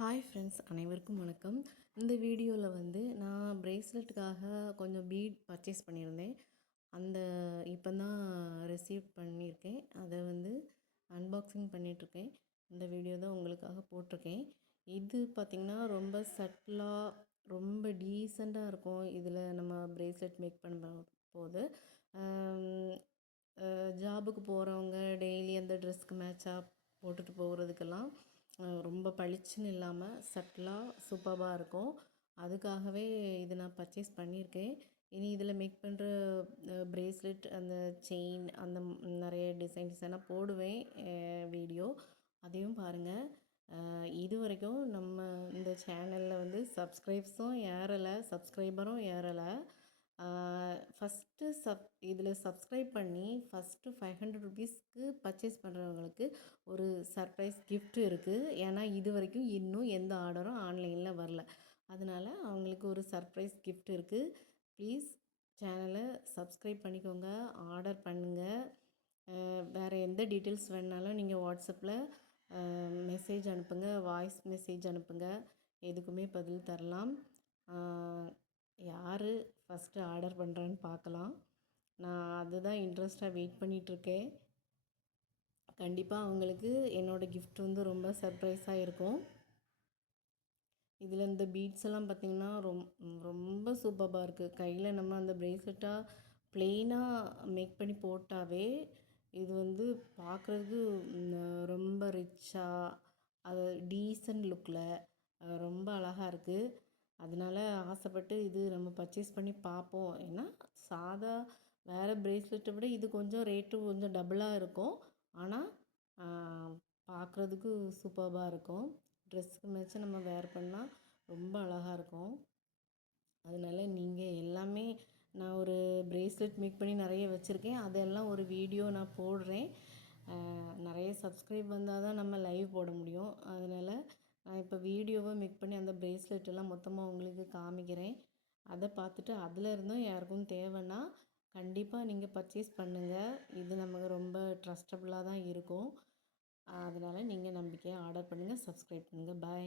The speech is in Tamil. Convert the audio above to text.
ஹாய் ஃப்ரெண்ட்ஸ், அனைவருக்கும் வணக்கம். இந்த வீடியோவில் வந்து நான் பிரேஸ்லெட்டுக்காக கொஞ்சம் பீட் பர்ச்சேஸ் பண்ணியிருந்தேன். அந்த இப்போ தான் ரிசீவ் பண்ணியிருக்கேன். அதை வந்து அன்பாக்சிங் பண்ணிகிட்ருக்கேன். இந்த வீடியோ தான் உங்களுக்காக போட்டிருக்கேன். இது பார்த்திங்கன்னா ரொம்ப சட்டிலாக ரொம்ப டீசெண்டாக இருக்கும். இதில் நம்ம பிரேஸ்லெட் மேக் பண்ண போது ஜாபுக்கு போகிறவங்க டெய்லி அந்த ட்ரெஸ்க்கு மேட்சாக போட்டுட்டு போகிறதுக்கெல்லாம் ரொம்ப பளிச்சுன்னு இல்லாமல் சட்டிலாக சூப்பராக இருக்கும். அதுக்காகவே இது நான் பர்ச்சேஸ் பண்ணியிருக்கேன். இனி இதில் மேக் பண்ணுற பிரேஸ்லெட், அந்த செயின், அந்த நிறைய டிசைனாக போடுவேன் வீடியோ. அதையும் பாருங்கள். இது வரைக்கும் நம்ம இந்த சேனலில் வந்து சப்ஸ்கிரைபரும் ஏறலை. இதில் சப்ஸ்கிரைப் பண்ணி ஃபஸ்ட்டு 500 ருபீஸ்க்கு பர்ச்சேஸ் பண்ணுறவங்களுக்கு ஒரு சர்ப்ரைஸ் கிஃப்ட் இருக்குது. ஏன்னா இது வரைக்கும் இன்னும் எந்த ஆர்டரும் ஆன்லைனில் வரல. அதனால் அவங்களுக்கு ஒரு சர்ப்ரைஸ் கிஃப்ட் இருக்குது. ப்ளீஸ் சேனலை சப்ஸ்கிரைப் பண்ணிக்கோங்க, ஆர்டர் பண்ணுங்கள். வேறு எந்த டீட்டெயில்ஸ் வேணுனாலும் நீங்கள் வாட்ஸ்அப்பில் மெசேஜ் அனுப்புங்க, வாய்ஸ் மெசேஜ் அனுப்புங்க. எதுக்குமே பதில் தரலாம். யார் ஃபஸ்ட்டு ஆர்டர் பண்ணுறான்னு பார்க்கலாம். நான் அதுதான் இன்ட்ரெஸ்ட்டாக வெயிட் பண்ணிகிட்ருக்கேன். கண்டிப்பாக அவங்களுக்கு என்னோடய கிஃப்ட் வந்து ரொம்ப சர்ப்ரைஸாக இருக்கும். இதில் இந்த பீட்ஸ் எல்லாம் பார்த்திங்கன்னா ரொம்ப சூப்பராக இருக்குது. கையில் நம்ம அந்த பிரேஸ்லெட்டாக ப்ளெயினாக மேக் பண்ணி போட்டாவே இது வந்து பார்க்குறதுக்கு ரொம்ப ரிச்சாக, அது டீசன்ட் லுக்கில் ரொம்ப அழகாக இருக்குது. அதனால் ஆசைப்பட்டு இது நம்ம பர்ச்சேஸ் பண்ணி பார்ப்போம். ஏன்னா சாதா வேறு பிரேஸ்லெட்டை விட இது கொஞ்சம் ரேட்டு கொஞ்சம் டபுளாக இருக்கும். ஆனால் பார்க்குறதுக்கு சூப்பராக இருக்கும். ட்ரெஸ்ஸுக்கு மேட்சாக நம்ம வேர் பண்ணால் ரொம்ப அழகாக இருக்கும். அதனால் நீங்கள் எல்லாமே, நான் ஒரு பிரேஸ்லெட் மேக் பண்ணி நிறைய வச்சுருக்கேன். அதெல்லாம் ஒரு வீடியோ நான் போடுறேன். நிறைய சப்ஸ்கிரைப் வந்தால் தான் நம்ம லைவ் போட முடியும். அதனால் நான் இப்போ வீடியோவை மேக் பண்ணி அந்த பிரேஸ்லெட்டெல்லாம் மொத்தமாக உங்களுக்கு காமிக்கிறேன். அதை பார்த்துட்டு அதில் இருந்தும் யாருக்கும் தேவைன்னா கண்டிப்பாக நீங்கள் பர்ச்சேஸ் பண்ணுங்கள். இது நமக்கு ரொம்ப ட்ரஸ்டபுளாக தான் இருக்கும். அதனால் நீங்கள் நம்பிக்கையாக ஆர்டர் பண்ணுங்கள், சப்ஸ்கிரைப் பண்ணுங்கள். பாய்.